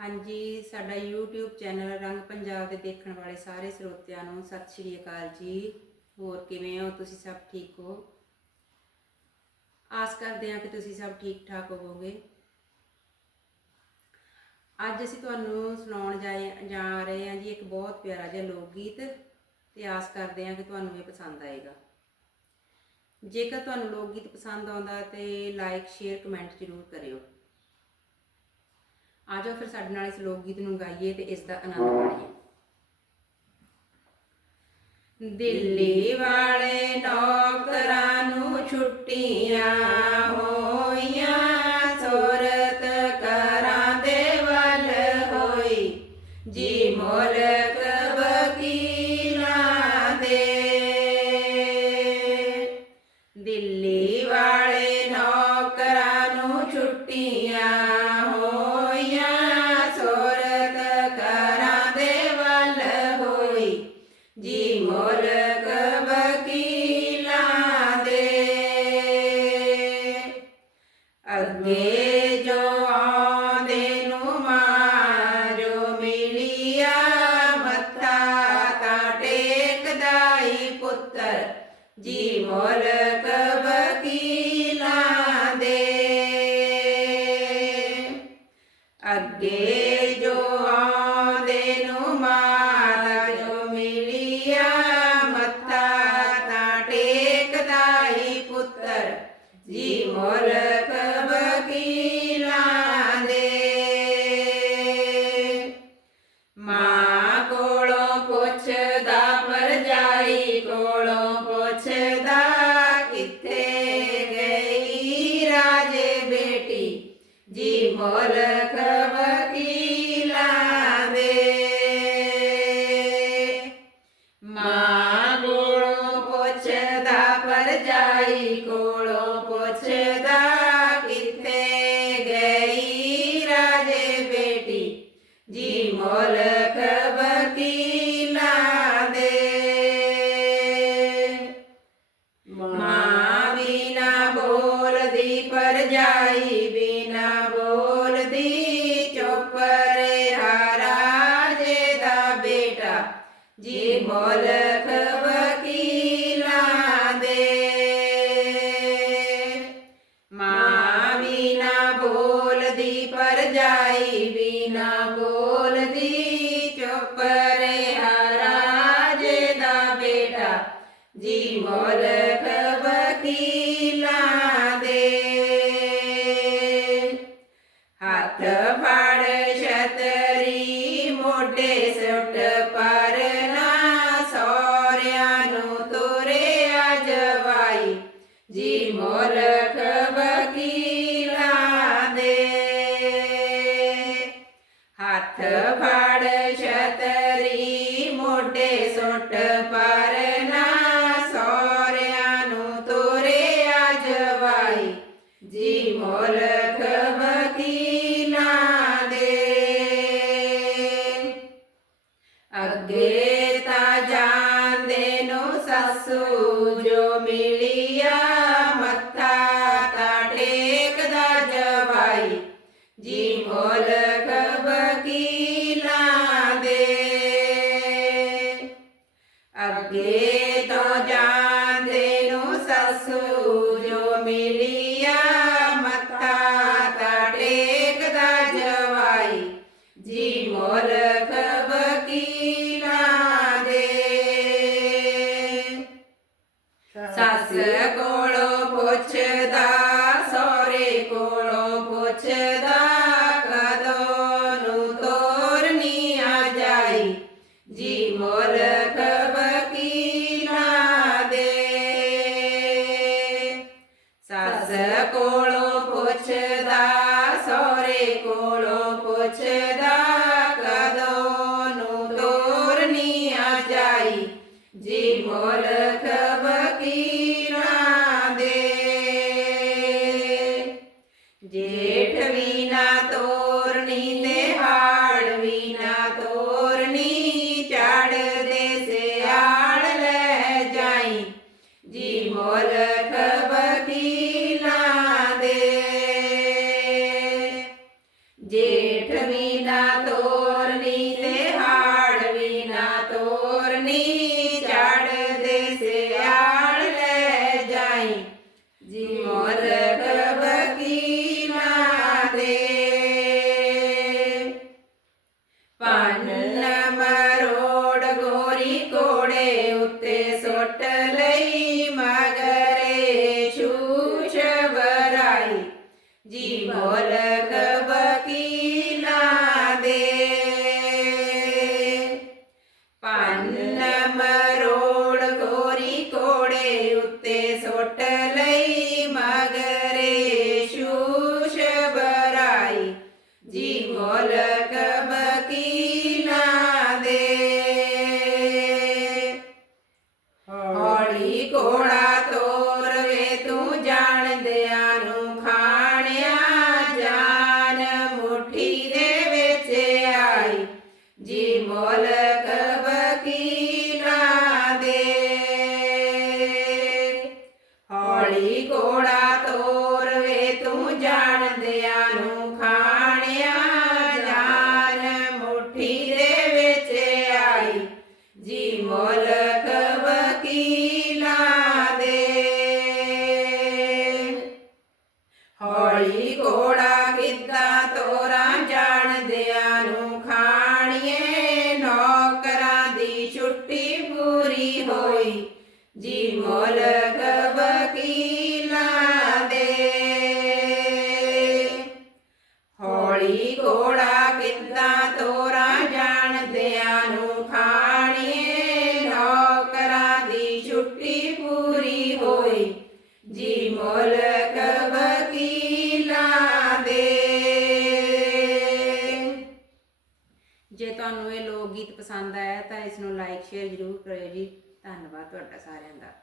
ਹਾਂਜੀ, ਸਾਡਾ YouTube channel ਰੰਗ ਪੰਜਾਬ ਦੇ ਦੇਖਣ ਵਾਲੇ ਸਾਰੇ ਸਰੋਤਿਆਂ ਨੂੰ ਸਤਿ ਸ਼੍ਰੀ ਅਕਾਲ ਜੀ। ਹੋਰ ਕਿਵੇਂ ਹੋ? ਤੁਸੀਂ ਸਭ ਠੀਕ ਹੋ? ਆਸ ਕਰਦੇ ਹਾਂ ਕਿ ਤੁਸੀਂ ਸਭ ਠੀਕ ਠਾਕ ਹੋਵੋਗੇ। ਅੱਜ ਅਸੀਂ ਤੁਹਾਨੂੰ ਸੁਣਾਉਣ ਜਾਏ- ਜਾ ਰਹੇ ਹਾਂ ਜੀ ਇੱਕ ਬਹੁਤ ਪਿਆਰਾ ਜਿਹਾ ਲੋਕ ਗੀਤ ਤੇ ਆਸ ਕਰਦੇ ਹਾਂ ਕਿ ਤੁਹਾਨੂੰ ਇਹ ਪਸੰਦ ਆਏਗਾ। ਜੇਕਰ ਤੁਹਾਨੂੰ ਲੋਕ ਗੀਤ ਪਸੰਦ ਆਉਂਦਾ ਤੇ ਲਾਈਕ ਸ਼ੇਅਰ ਕਮੈਂਟ ਜ਼ਰੂਰ ਕਰਿਓ। ਆ ਜਾਓ ਫਿਰ ਸਾਡੇ ਨਾਲ ਇਸ ਲੋਕ ਗੀਤ ਨੂੰ ਗਾਈਏ ਤੇ ਇਸ ਦਾ ਆਨੰਦ ਮਾਣੀਏ। ਦਿੱਲੀ ਵਾਲੇ ਨੌਕਰਾਂ ਨੂੰ ਛੁੱਟੀਆਂ ਹੋਈਆਂ, ਸੋਰਤ ਕਰਾਂ ਦੇ ਵੱਲ ਹੋਈ, ਜੀ ਮੁਲਕ ਵਕੀਲਾਂ ਦੇ। ਦਿੱਲੀ ਪੁੱਤਰ, ਜੀ ਮੁਲਕ ਵਕੀਲਾਂ ਦੇ। ਅੱਗੇ ਜੋ ਆਉਂਦੇ ਨੂੰ ਮਾਰ ਜੋ ਮਿਲਿਆ ਮੱਥਾ, ਤਾਂ ਟੇਕਦਾ ਹੀ ਪੁੱਤਰ, ਜੀ ਮੁਲਕ ਵਕੀਲਾਂ ਦੇ। ਮਾਂ ਪਰਜਾਈ ਬਿਨਾ ਬੋਲਦੀ ਚੁੱਪ ਰਿਹਾ ਰਾਜੇ ਦਾ ਬੇਟਾ ਜੀ ਮੁਲਕ ਵਕੀਲਾਂ ਦੇ। ਮਾਂ ਜੀ ਮੁਲਕ ਵਕੀਲਾਂ ਦੇ। ਹੱਥ ਫੜ ਛਤਰੀ, ਮੋਢੇ ਸੁੱਟ ਪਰਨਾ ਸੋਰਿਆਂ ਨੂੰ ਤੁਰਿਆ ਜਵਾਈ ਜੀ ਮੁਲਕ ਵਕੀਲਾਂ ਦੇ। ਅੱਗੇ ਤਾਂ ਜਾਂਦੇ ਨੂੰ ਸੱਸੂ ਜੋ ਮਿਲਿਆ ਅੱਗੇ ਤੋਂ ਜਾਂਦੇ ਨੂੰ ਸੱਸੂ ਜੋ ਮਿਲਿਆ ਮੱਥਾ ਤਾਂ ਟੇਕਦਾ ਜਵਾਈ ਜੀ ਮੁਲਕ ਪੁੱਛਦਾ ਸਹੁਰੇ ਕੋਲੋਂ ਪੁੱਛਦਾ ਕਦੋਂ ਨੂੰ ਤੋਰਨੀ ਆ ਜਾਈ ਜੀ ਮੁਲਕ ਵਕੀਲਾਂ ਦੇ ਜੇਠ ਵੀ ਨਾ ਤੋਰਨੀ ਪੰਨ ਮਰੋੜ ਗੋਰੀ ਕੋੜੇ ਉੱਤੇ ਸੁੱਟ ਲਈ ਮਗਰੇ ਛੂਛ ਵਰਾਈ ਜੀ ਮੋਲਕ ਵਕੀਲਾਂ ਦੇ। ਹੌਲੀ ਕੋੜਾ ਤੋਰਵੇ ਤੂੰ ਜਾਣਦਿਆਂ ਨੂੰ ਖਾਣਿਆ ਜਾਨ ਮੁਠੀ ਦੇ ਵਿੱਚ ਆਈ। ਜੀ ਮੋਲਕ ਮੁਲਕ ਵਕੀਲਾਂ ਦੇ। ਜੇ ਤੁਹਾਨੂੰ ਇਹ ਲੋਕ ਗੀਤ ਪਸੰਦ ਆਇਆ ਤਾਂ ਇਸ ਨੂੰ ਲਾਈਕ ਸ਼ੇਅਰ ਜ਼ਰੂਰ ਕਰਿਓ ਜੀ। ਧੰਨਵਾਦ ਤੁਹਾਡਾ ਸਾਰਿਆਂ ਦਾ।